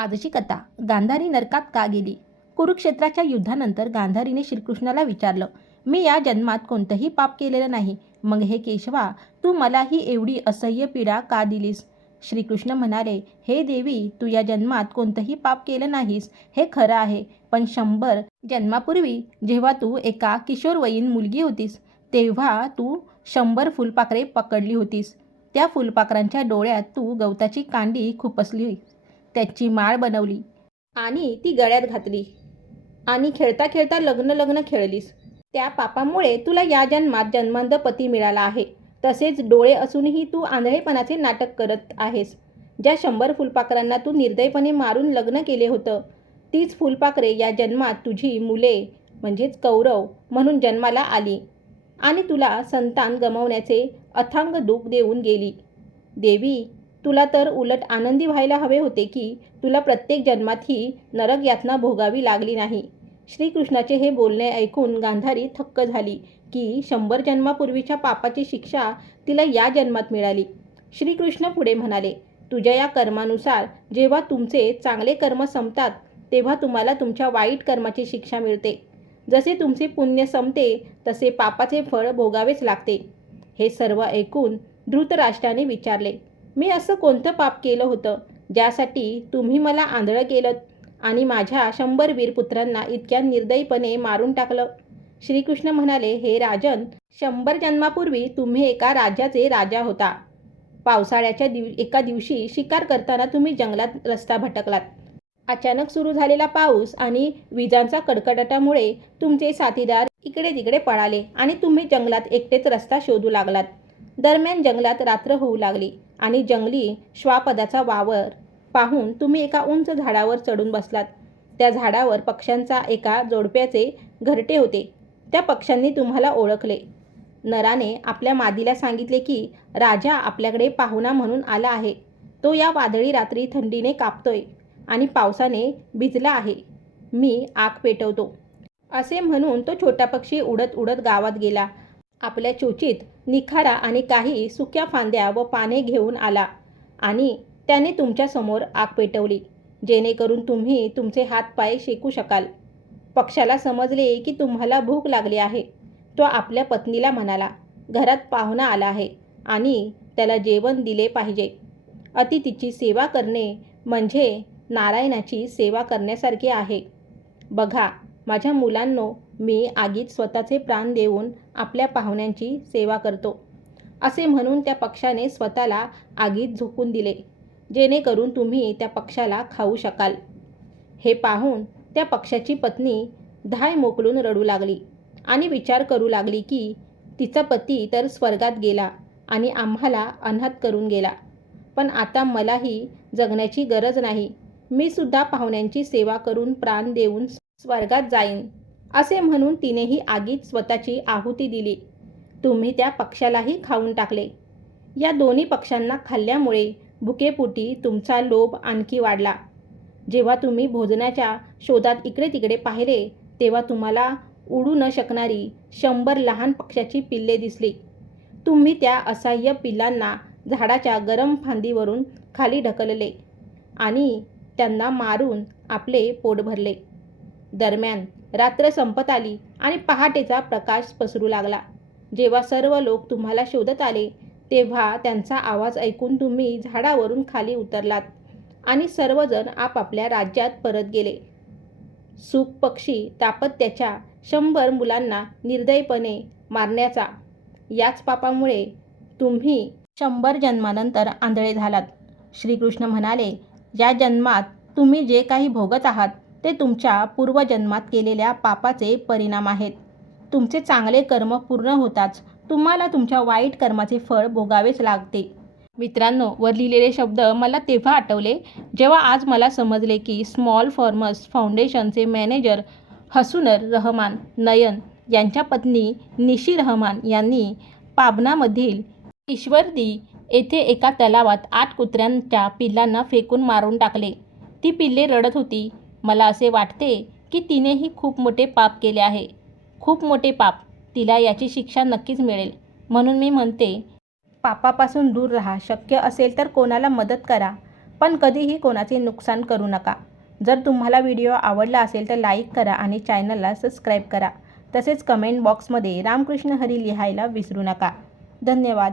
आजची कथा. गांधारी नरकात का गेली? कुरुक्षेत्राच्या युद्धानंतर गांधारीने श्रीकृष्णाला विचारलं, मी या जन्मात कोणतंही पाप केलेलं नाही, मग हे केशवा, तू मला ही एवढी असह्य पीडा का दिलीस? श्रीकृष्ण म्हणाले, हे देवी, तू या जन्मात कोणतंही पाप केलं नाहीस हे खरं आहे, पण 100 जन्मापूर्वी जेव्हा तू एका किशोरवयीन मुलगी होतीस तेव्हा तू 100 फुलपाखरे पकडली होतीस. त्या फुलपाखरांच्या डोळ्यात तू गवताची कांडी खुपसली, त्याची माळ बनवली आणि ती गळ्यात घातली आणि खेळता खेळता लग्न खेळलीस. त्या पापामुळे तुला या जन्मात जन्मांध पती मिळाला आहे. तसेच डोळे असूनही तू आंधळेपणाचे नाटक करत आहेस. ज्या 100 फुलपाखरांना तू निर्दयपणे मारून लग्न केले होतं, तीच फुलपाखरे या जन्मात तुझी मुले म्हणजेच कौरव म्हणून जन्माला आली आणि तुला संतान गमावण्याचे अथांग दुःख देऊन गेली. देवी, तुला तर उलट आनंदी व्हायला हवे होते की तुला प्रत्येक जन्मात ही नरक यातना भोगावी लागली नाही. श्रीकृष्णाचे हे बोलणे ऐकून गांधारी थक्क झाली की 100 जन्मापूर्वीच्या पापाची शिक्षा तिला या जन्मात मिळाली. श्रीकृष्ण पुढे म्हणाले, तुझ्या या कर्मानुसार जेव्हा तुमचे चांगले कर्म संपतात तेव्हा तुम्हाला तुमच्या वाईट कर्माची शिक्षा मिळते. जसे तुमचे पुण्य संपते तसे पापाचे फळ भोगावेच लागते. हे सर्व ऐकून धृतराष्ट्राने विचारले, मी असं कोणतं पाप केलं होतं ज्यासाठी तुम्ही मला आंधळं केलं आणि माझ्या 100 वीरपुत्रांना इतक्या निर्दयीपणे मारून टाकलं? श्रीकृष्ण म्हणाले, हे राजन, 100 जन्मापूर्वी तुम्ही एका राज्याचे राजा होता. पावसाळ्याच्या एका दिवशी शिकार करताना तुम्ही जंगलात रस्ता भटकलात. अचानक सुरू झालेला पाऊस आणि विजांचा कडकडाटामुळे तुमचे साथीदार इकडे तिकडे पळाले आणि तुम्ही जंगलात एकटेच रस्ता शोधू लागलात. दरम्यान जंगलात रात्र होऊ लागली आणि जंगली श्वापदाचा वावर पाहून तुम्ही एका उंच झाडावर चढून बसलात. त्या झाडावर पक्ष्यांचा एका जोडप्याचे घरटे होते. त्या पक्ष्यांनी तुम्हाला ओळखले. नराने आपल्या मादीला सांगितले की राजा आपल्याकडे पाहुणा म्हणून आला आहे. तो या वादळी रात्री थंडीने कापतोय आणि पावसाने भिजला आहे. मी आग पेटवतो. असे म्हणून तो छोटा पक्षी उडत उडत गावात गेला. आपल्या चोचीत निखारा आणि काही सुक्या फांद्या व पाने घेऊन आला आणि त्याने तुमच्यासमोर आग पेटवली, जेणेकरून तुम्ही तुमचे हातपाय शेकू शकाल. पक्ष्याला समजले की तुम्हाला भूक लागली आहे. तो आपल्या पत्नीला म्हणाला, घरात पाहुणा आला आहे आणि त्याला जेवण दिले पाहिजे. अतिथीची सेवा करणे म्हणजे नारायणाची सेवा करण्यासारखे आहे. बघा माझ्या मुलांनो, मी आगीत स्वतःचे प्राण देऊन आपल्या पाहुण्यांची सेवा करतो. असे म्हणून त्या पक्षाने स्वतःला आगीत झोकून दिले, जेणेकरून तुम्ही त्या पक्षाला खाऊ शकाल. हे पाहून त्या पक्षाची पत्नी धाय मोकलून रडू लागली आणि विचार करू लागली की तिचा पती तर स्वर्गात गेला आणि आम्हाला अनाथ करून गेला, पण आता मलाही जगण्याची गरज नाही. मी सुद्धा पाहुण्यांची सेवा करून प्राण देऊन स्वर्गात जाईन. असे म्हणून तिनेही आगीत स्वतःची आहुती दिली. तुम्ही त्या पक्षालाही खाऊन टाकले. या दोन्ही पक्ष्यांना खाल्ल्यामुळे भुकेपोटी तुमचा लोभ आणखी वाढला. जेव्हा तुम्ही भोजनाच्या शोधात इकडे तिकडे पाहिले तेव्हा तुम्हाला उडू न शकणारी 100 लहान पक्ष्याची पिल्ले दिसली. तुम्ही त्या असह्य पिल्लांना झाडाच्या गरम फांदीवरून खाली ढकलले आणि त्यांना मारून आपले पोट भरले. दरम्यान रात्र संपत आली आणि पहाटेचा प्रकाश पसरू लागला. जेव्हा सर्व लोक तुम्हाला शोधत आले तेव्हा त्यांचा आवाज ऐकून तुम्ही झाडावरून खाली उतरलात आणि सर्वजण आपापल्या राज्यात परत गेले. सुख पक्षी दाम्पत्याच्या 100 मुलांना निर्दयीपणे मारण्याचा याच पापामुळे तुम्ही 100 जन्मानंतर आंधळे झालात. श्रीकृष्ण म्हणाले, या जन्मात तुम्ही जे काही भोगत आहात ते तुमच्या पूर्वजन्मात केलेल्या पापाचे परिणाम आहेत. तुमचे चांगले कर्म पूर्ण होताच तुम्हाला तुमच्या वाईट कर्माचे फळ भोगावेच लागते. मित्रांनो, वर लिहिलेले शब्द मला तेव्हा आठवले जेव्हा आज मला समजले की स्मॉल फार्मर्स फाउंडेशनचे मॅनेजर हसनूर रहमान नयन यांच्या पत्नी निशी रहमान यांनी पाबनामधील ईश्वरदी येथे एका तलावात 8 कुत्र्यांच्या पिल्लांना फेकून मारून टाकले. ती पिल्ले रडत होती. मला असे वाटते की तिनेही खूप मोठे पाप केले आहे, खूप मोठे पाप. तिला याची शिक्षा नक्कीच मिळेल. म्हणून मी म्हणते, पापापासून दूर राहा. शक्य असेल तर कोणाला मदत करा. पण कधीही कोणाचे नुकसान करू नका. जर तुम्हाला व्हिडिओ आवडला असेल तर लाईक करा आणि चॅनलला सबस्क्राईब करा. तसेच कमेंट बॉक्समध्ये रामकृष्ण हरी लिहायला विसरू नका. धन्यवाद.